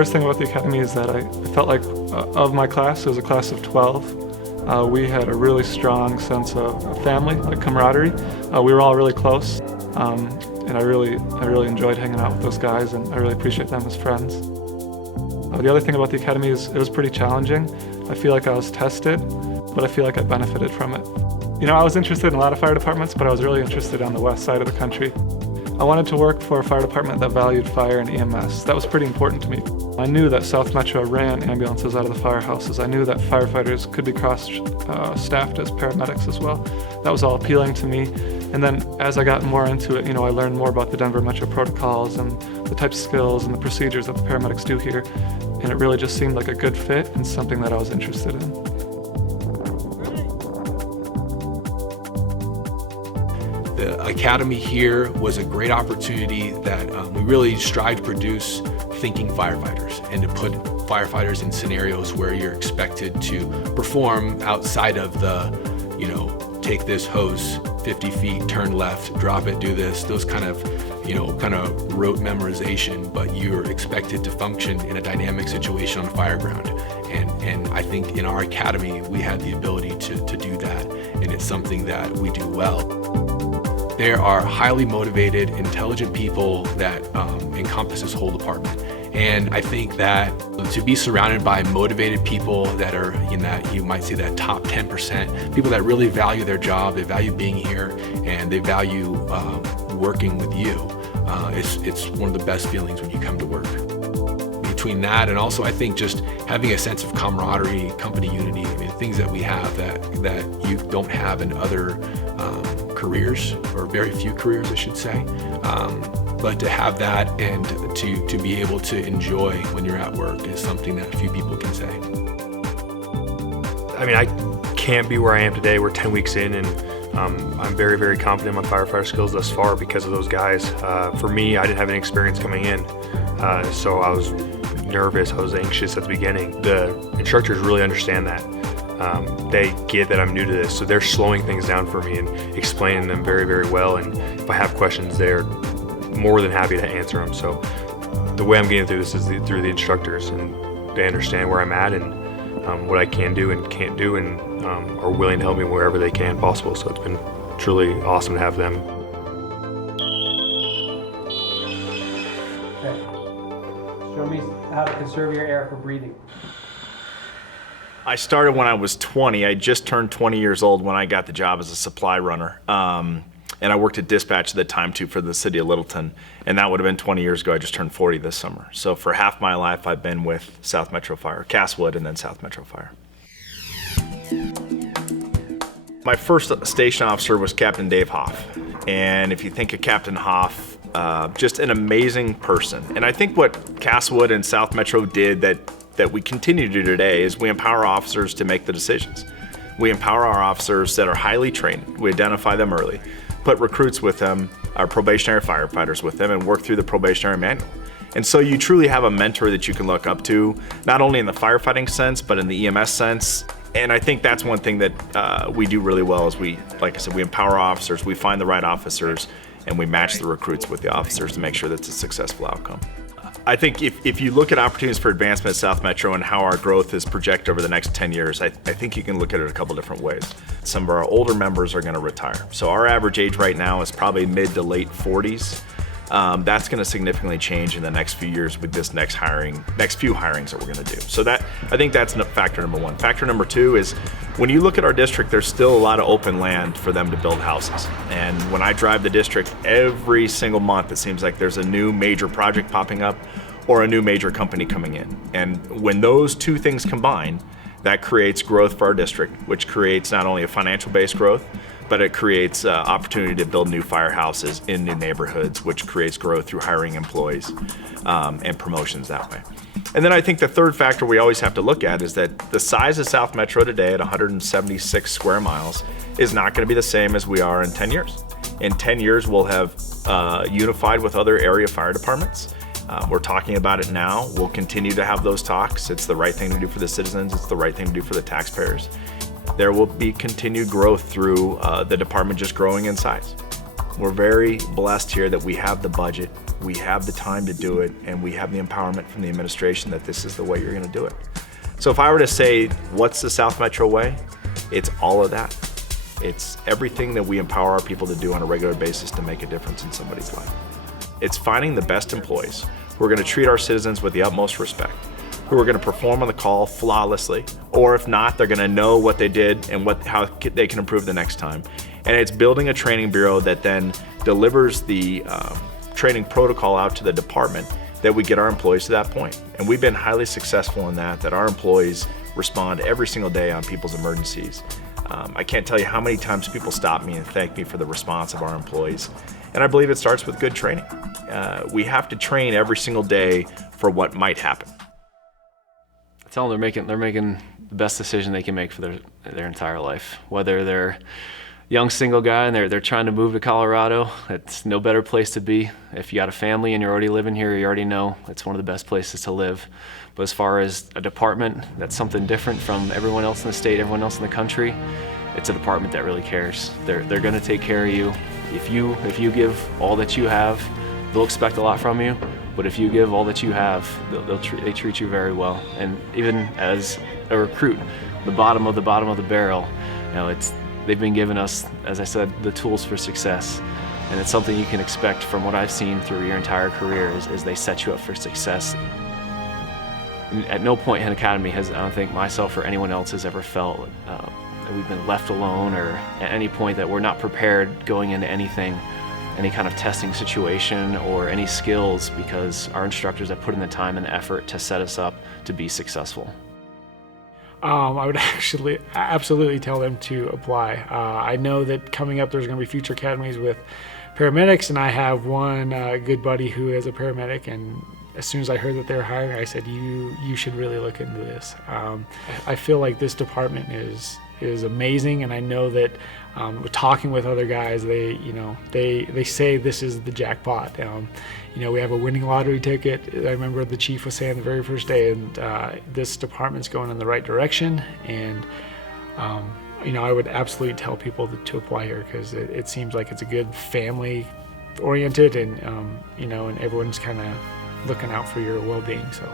first thing about the Academy is that I felt like of my class, it was a class of 12. We had a really strong sense of family, like camaraderie. We were all really close, and I really enjoyed hanging out with those guys, and I really appreciate them as friends. The other thing about the Academy is it was pretty challenging. I feel like I was tested, but I feel like I benefited from it. You know, I was interested in a lot of fire departments, but I was really interested on the west side of the country. I wanted to work for a fire department that valued fire and EMS. That was pretty important to me. I knew that South Metro ran ambulances out of the firehouses. I knew that firefighters could be cross-staffed as paramedics as well. That was all appealing to me. And then as I got more into it, you know, I learned more about the Denver Metro protocols and the types of skills and the procedures that the paramedics do here. And it really just seemed like a good fit and something that I was interested in. The Academy here was a great opportunity that we really strive to produce thinking firefighters and to put firefighters in scenarios where you're expected to perform outside of the, you know, take this hose 50 feet, turn left, drop it, do this, those kind of rote memorization, but you're expected to function in a dynamic situation on a fire ground. And I think in our academy, we had the ability to do that, and it's something that we do well. There are highly motivated, intelligent people that encompass this whole department. And I think that to be surrounded by motivated people that are in that, you might say that top 10%, people that really value their job, they value being here, and they value working with you, it's one of the best feelings when you come to work. Between that and also I think just having a sense of camaraderie, company unity, I mean, things that we have that you don't have in other careers, or very few careers I should say. But to have that and to be able to enjoy when you're at work is something that few people can say. I mean, I can't be where I am today. We're 10 weeks in, and I'm very, very confident in my firefighter skills thus far because of those guys. For me, I didn't have any experience coming in, so I was nervous, I was anxious at the beginning. The instructors really understand that. They get that I'm new to this, so they're slowing things down for me and explaining them very, very well. And if I have questions, they're more than happy to answer them. So the way I'm getting through this is through the instructors, and they understand where I'm at and what I can do and can't do, and are willing to help me wherever they can possible. So it's been truly awesome to have them. Okay. Show me how to conserve your air for breathing. I started when I was 20. I just turned 20 years old when I got the job as a supply runner. And I worked at dispatch at the time too for the city of Littleton. And that would have been 20 years ago. I just turned 40 this summer. So for half my life, I've been with South Metro Fire, Castlewood, and then South Metro Fire. My first station officer was Captain Dave Hoff. And if you think of Captain Hoff, just an amazing person. And I think what Castlewood and South Metro did that we continue to do today is we empower officers to make the decisions. We empower our officers that are highly trained. We identify them early, put recruits with them, our probationary firefighters with them, and work through the probationary manual. And so you truly have a mentor that you can look up to, not only in the firefighting sense, but in the EMS sense. And I think that's one thing that we do really well is like I said, we empower officers, we find the right officers, and we match the recruits with the officers to make sure that's a successful outcome. I think if you look at opportunities for advancement at South Metro and how our growth is projected over the next 10 years, I think you can look at it a couple different ways. Some of our older members are going to retire. So our average age right now is probably mid to late 40s. That's going to significantly change in the next few years with this next few hirings that we're going to do. So I think that's factor number one. Factor number two is when you look at our district, there's still a lot of open land for them to build houses. And when I drive the district, every single month it seems like there's a new major project popping up or a new major company coming in. And when those two things combine, that creates growth for our district, which creates not only a financial-based growth, but it creates opportunity to build new firehouses in new neighborhoods, which creates growth through hiring employees and promotions that way. And then I think the third factor we always have to look at is that the size of South Metro today at 176 square miles is not going to be the same as we are in 10 years. In 10 years, we'll have unified with other area fire departments. We're talking about it now. We'll continue to have those talks. It's the right thing to do for the citizens. It's the right thing to do for the taxpayers. There will be continued growth through the department just growing in size. We're very blessed here that we have the budget We have the time to do it, and we have the empowerment from the administration that this is the way you're going to do it. So if I were to say, what's the South Metro way? It's all of that. It's everything that we empower our people to do on a regular basis to make a difference in somebody's life. It's finding the best employees who are going to treat our citizens with the utmost respect, who are going to perform on the call flawlessly, or if not, they're going to know what they did and how they can improve the next time. And it's building a training bureau that then delivers the training protocol out to the department that we get our employees to that point. And we've been highly successful in that our employees respond every single day on people's emergencies. I can't tell you how many times people stop me and thank me for the response of our employees. And I believe it starts with good training. We have to train every single day for what might happen. I tell them they're making the best decision they can make for their entire life. Whether they're young single guy and they're trying to move to Colorado, it's no better place to be. If you got a family and you're already living here, you already know it's one of the best places to live. But as far as a department that's something different from everyone else in the state, everyone else in the country, it's a department that really cares. They're going to take care of you. If you give all that you have, they'll expect a lot from you. But if you give all that you have, they treat you very well. And even as a recruit, the bottom of the barrel, they've been giving us, as I said, the tools for success. And it's something you can expect from what I've seen through your entire career is they set you up for success. And at no point in Academy I don't think myself or anyone else has ever felt that we've been left alone, or at any point that we're not prepared going into anything, any kind of testing situation or any skills, because our instructors have put in the time and the effort to set us up to be successful. I would absolutely tell them to apply. I know that coming up there's going to be future academies with paramedics, and I have one good buddy who is a paramedic, and as soon as I heard that they were hiring, I said, you should really look into this. I feel like this department is amazing, and I know that talking with other guys, they say this is the jackpot. We have a winning lottery ticket. I remember the chief was saying the very first day, and this department's going in the right direction. And I would absolutely tell people to apply here, because it seems like it's a good family-oriented, and and everyone's kind of looking out for your well-being. So.